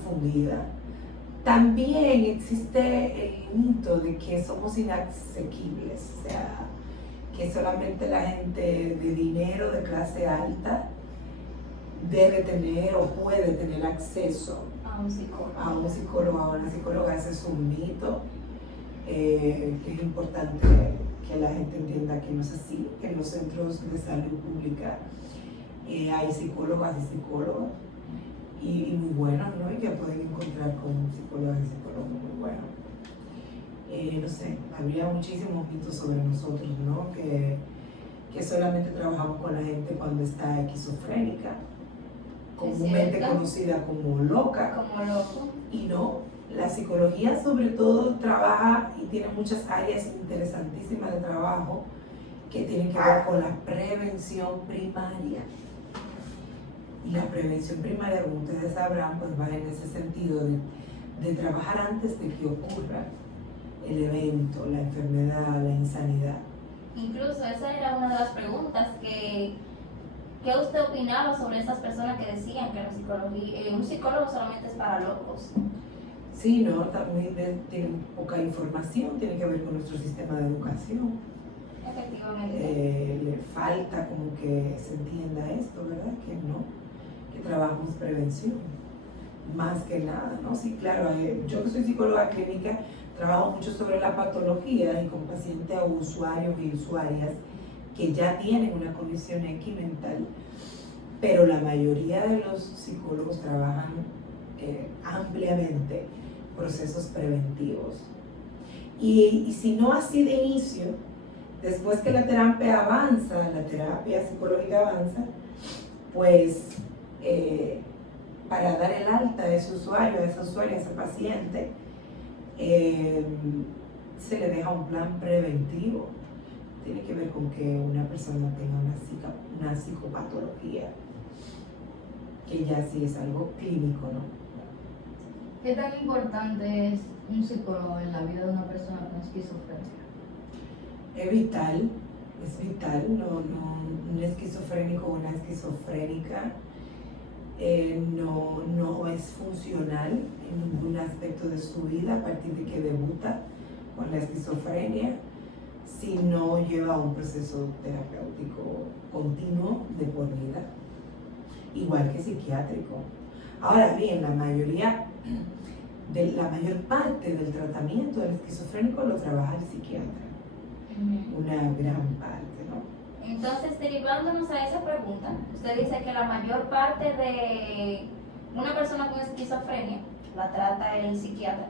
confundida. También existe el mito de que somos inasequibles, o sea, que solamente la gente de dinero, de clase alta, debe tener o puede tener acceso a un psicólogo, a una psicóloga. Ese es un mito, que es importante que la gente entienda que no es así, que en los centros de salud pública hay psicólogas y psicólogos y muy buenos, ¿no? Y que pueden encontrar con psicólogas y psicólogos muy buenos. No sé, habría muchísimos mitos sobre nosotros, ¿no? Que solamente trabajamos con la gente cuando está esquizofrénica, comúnmente conocida como loca. Como loco. Y no, la psicología sobre todo trabaja y tiene muchas áreas interesantísimas de trabajo que tienen que ver con la prevención primaria. Y la prevención primaria, como ustedes sabrán, pues va en ese sentido de trabajar antes de que ocurra el evento, la enfermedad, la insanidad. Incluso esa era una de las preguntas que usted opinaba sobre esas personas que decían que un psicólogo solamente es para locos. Sí, no, también tienen poca información, tiene que ver con nuestro sistema de educación. Efectivamente. Le falta como que se entienda esto, ¿verdad? Que no, que trabajamos prevención, más que nada, ¿no? Sí, claro, yo que soy psicóloga clínica, trabajo mucho sobre la patología y con pacientes o usuarios y usuarias que ya tienen una condición mental, pero la mayoría de los psicólogos trabajan ampliamente procesos preventivos. Y si no así de inicio, después que la terapia avanza, la terapia psicológica avanza, pues para dar el alta a ese usuario, a esa usuaria, a ese paciente, se le deja un plan preventivo. Tiene que ver con que una persona tenga una psicopatología, que ya sí es algo clínico, ¿no? ¿Qué tan importante es un psicólogo en la vida de una persona con esquizofrenia? Es vital, un esquizofrénico o una esquizofrénica no es funcional en ningún aspecto de su vida a partir de que debuta con la esquizofrenia, si no lleva un proceso terapéutico continuo de por vida, igual que psiquiátrico. Ahora bien, la mayor parte del tratamiento del esquizofrénico lo trabaja el psiquiatra, una gran parte, ¿no? Entonces, derivándonos a esa pregunta, usted dice que la mayor parte de una persona con esquizofrenia la trata el psiquiatra.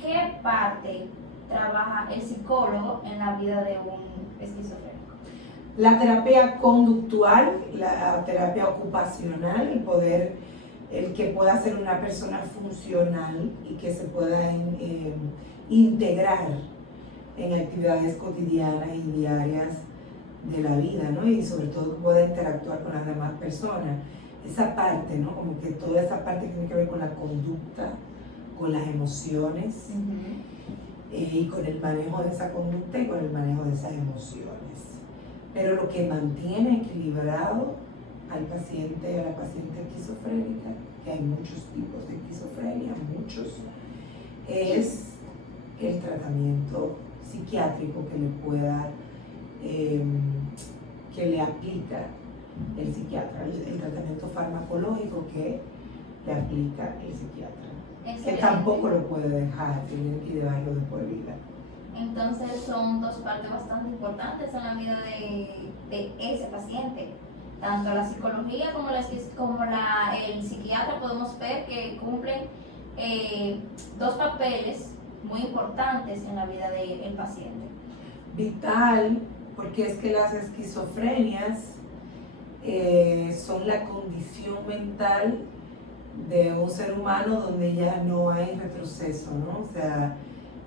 ¿Qué parte trabaja el psicólogo en la vida de un esquizofrénico? La terapia conductual, la terapia ocupacional, el que pueda ser una persona funcional y que se pueda integrar en actividades cotidianas y diarias de la vida, ¿no? Y sobre todo que pueda interactuar con las demás personas. Esa parte, ¿no? Como que toda esa parte que tiene que ver con la conducta, con las emociones, y con el manejo de esa conducta y con el manejo de esas emociones. Pero lo que mantiene equilibrado al paciente, a la paciente esquizofrénica, que hay muchos tipos de esquizofrenia, es el tratamiento psiquiátrico que le pueda, que le aplica el psiquiatra, el tratamiento farmacológico que le aplica el psiquiatra. Excelente. Que tampoco lo puede dejar, tiene que llevarlo de por vida. Entonces son dos partes bastante importantes en la vida de ese paciente. Tanto la psicología como el psiquiatra podemos ver que cumplen dos papeles muy importantes en la vida del paciente. Vital, porque es que las esquizofrenias son la condición mental de un ser humano donde ya no hay retroceso, ¿no? O sea,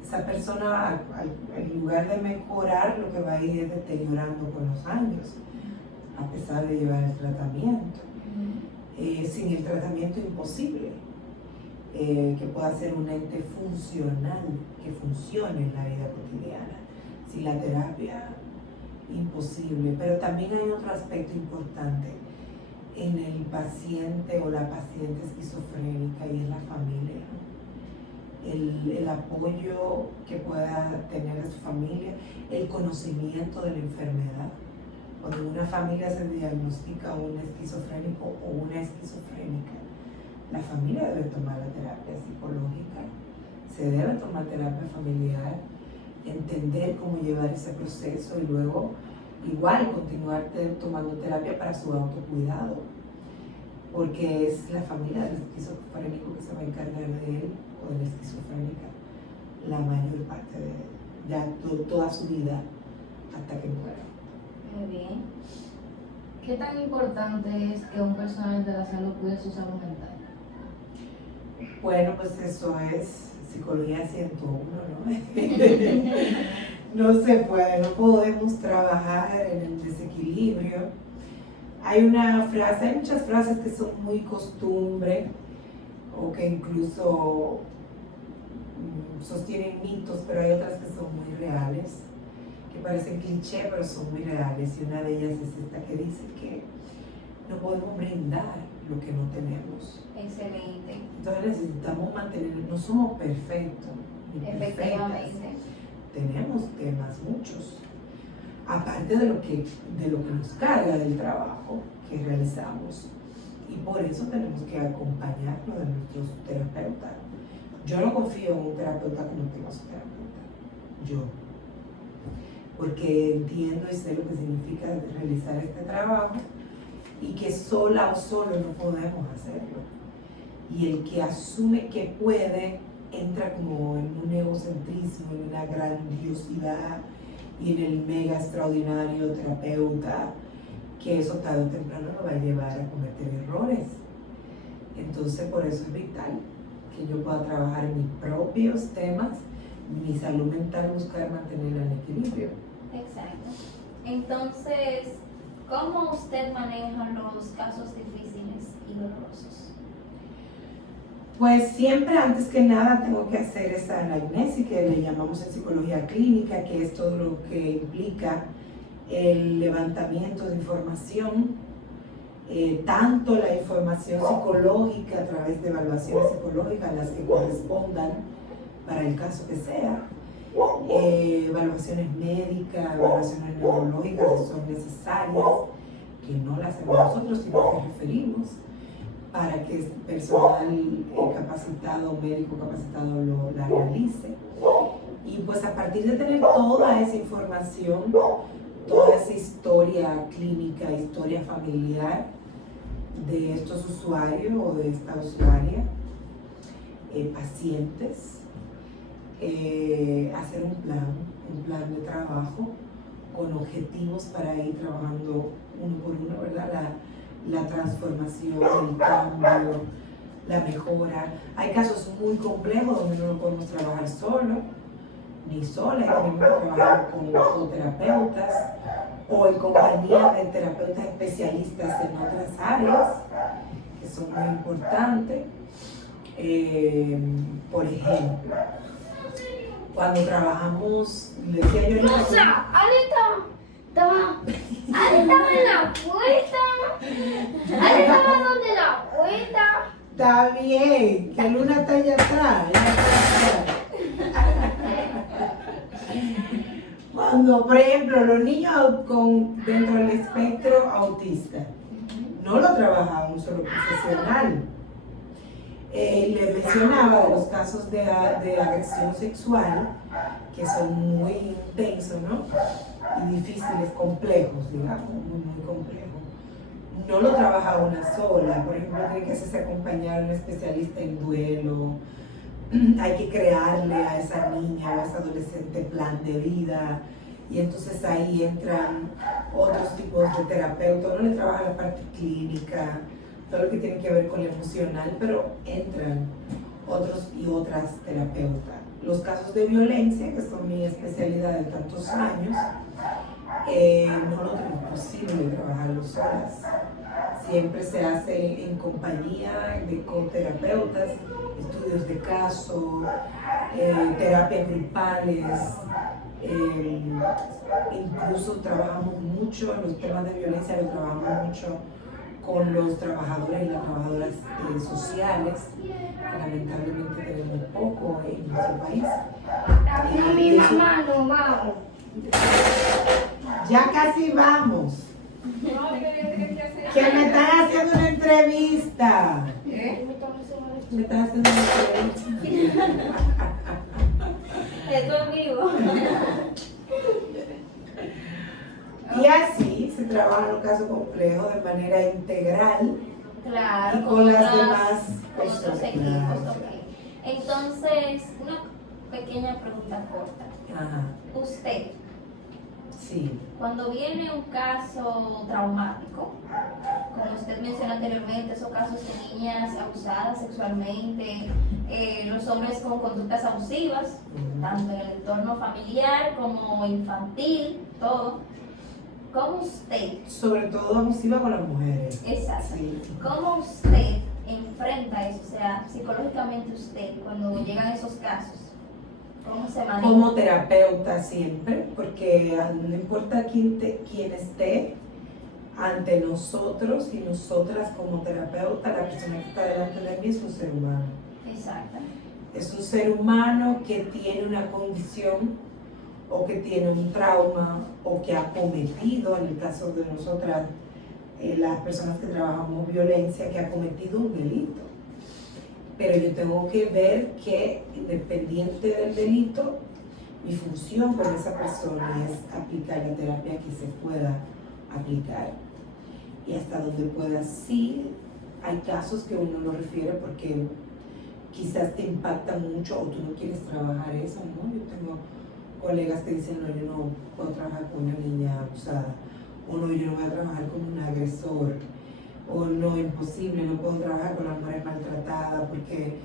esa persona, en lugar de mejorar, lo que va a ir es deteriorando con los años, a pesar de llevar el tratamiento. Sin el tratamiento imposible que pueda ser un ente funcional, que funcione en la vida cotidiana. Sin la terapia, imposible. Pero también hay otro aspecto importante. en el paciente o la paciente esquizofrénica y en la familia, ¿no? El apoyo que pueda tener de su familia, el conocimiento de la enfermedad. Cuando en una familia se diagnostica un esquizofrénico o una esquizofrénica, la familia debe tomar la terapia psicológica, se debe tomar terapia familiar, entender cómo llevar ese proceso y luego igual continuar tomando terapia para su autocuidado, porque es la familia del esquizofrénico que se va a encargar de él o de la esquizofrénica la mayor parte de ya toda su vida hasta que muera. Muy bien. ¿Qué tan importante es que un personal de la salud cuide su salud mental? Bueno, pues eso es psicología 101, ¿no? No se puede, no podemos trabajar en el desequilibrio. Hay una frase, hay muchas frases que son muy costumbre o que incluso sostienen mitos, pero hay otras que son muy reales, que parecen cliché, pero son muy reales. Y una de ellas es esta que dice que no podemos brindar lo que no tenemos. Excelente. Entonces necesitamos mantener, no somos perfectos, ni perfectas. Efectivamente. Tenemos temas muchos, aparte de lo que nos carga del trabajo que realizamos. Y por eso tenemos que acompañarnos de nuestros terapeutas. Yo no confío en un terapeuta que no tenga su terapeuta. Yo. Porque entiendo y sé lo que significa realizar este trabajo y que sola o solo no podemos hacerlo. Y el que asume que puede entra como en un egocentrismo, en una grandiosidad y en el mega extraordinario terapeuta, que eso tarde o temprano lo va a llevar a cometer errores. Entonces por eso es vital que yo pueda trabajar en mis propios temas, mi salud mental, buscar mantenerla en equilibrio. Exacto. Entonces, ¿cómo usted maneja los casos difíciles y dolorosos? Pues siempre, antes que nada, tengo que hacer esa anamnesis que le llamamos en psicología clínica, que es todo lo que implica el levantamiento de información, tanto la información psicológica a través de evaluaciones psicológicas, las que correspondan para el caso que sea, evaluaciones médicas, evaluaciones neurológicas que son necesarias, que no las hacemos nosotros, sino que referimos para que el personal capacitado, médico capacitado la realice. Y pues a partir de tener toda esa información, toda esa historia clínica, historia familiar de estos usuarios o de esta usuaria, pacientes, hacer un plan de trabajo con objetivos para ir trabajando uno por uno, ¿verdad? La transformación, el cambio, la mejora. Hay casos muy complejos donde no podemos trabajar solo, ni sola, y tenemos que trabajar con terapeutas o en compañía de terapeutas especialistas en otras áreas que son muy importantes. Por ejemplo, cuando trabajamos, le decía yo ¡Rosa! Ale estaba en la puerta. Ale estaba donde la puerta. está bien, que Luna está allá atrás. Cuando, por ejemplo, los niños dentro del espectro autista, no lo trabaja un solo profesional. Le mencionaba de los casos de agresión sexual, que son muy intensos, ¿no? Y difíciles, complejos, digamos, muy complejos. No lo trabaja una sola, por ejemplo, tiene que hacerse acompañar a un especialista en duelo, hay que crearle a esa niña o a ese adolescente plan de vida, y entonces ahí entran otros tipos de terapeutas. No le trabaja la parte clínica, todo lo que tiene que ver con lo emocional, pero entran otros y otras terapeutas. Los casos de violencia, que son mi especialidad de tantos años, no lo tenemos posible trabajarlo solas. Siempre se hace en compañía de coterapeutas, estudios de caso, terapias grupales. Incluso trabajamos mucho los temas de violencia, lo trabajamos mucho con los trabajadores y las trabajadoras sociales, que lamentablemente tenemos poco en nuestro país. No, mi De eso- mamá no vamos. Ya casi vamos. Que me están haciendo una entrevista. Me están haciendo una entrevista. Esto en vivo. Y así se trabaja los casos complejos de manera integral Claro, y con las otras- demás con otros personas. equipos, Claro. ok. Entonces, una pequeña pregunta corta. Ajá, Usted, sí. cuando viene un caso traumático, como usted mencionó anteriormente, esos casos de niñas abusadas sexualmente, los hombres con conductas abusivas, tanto en el entorno familiar como infantil, todo, ¿cómo usted, Sobre todo abusiva con las mujeres. exacto, Sí. cómo usted enfrenta eso? O sea, psicológicamente usted, cuando llegan esos casos, ¿cómo se maneja? Como terapeuta siempre, porque no importa quién esté ante nosotros y nosotras como terapeuta, la persona que está delante de mí es un ser humano. Exacto. Es un ser humano que tiene una condición o que tiene un trauma o que ha cometido, en el caso de nosotras, las personas que trabajamos violencia, que ha cometido un delito. Pero yo tengo que ver que, independiente del delito, mi función con esa persona es aplicar la terapia que se pueda aplicar. Y hasta donde pueda, sí, hay casos que uno lo refiere porque quizás te impactan mucho o tú no quieres trabajar eso, ¿no? Yo tengo colegas que dicen, no, yo no puedo trabajar con una niña abusada, o no, yo no voy a trabajar con un agresor, o no, imposible, no puedo trabajar con la mujer maltratada porque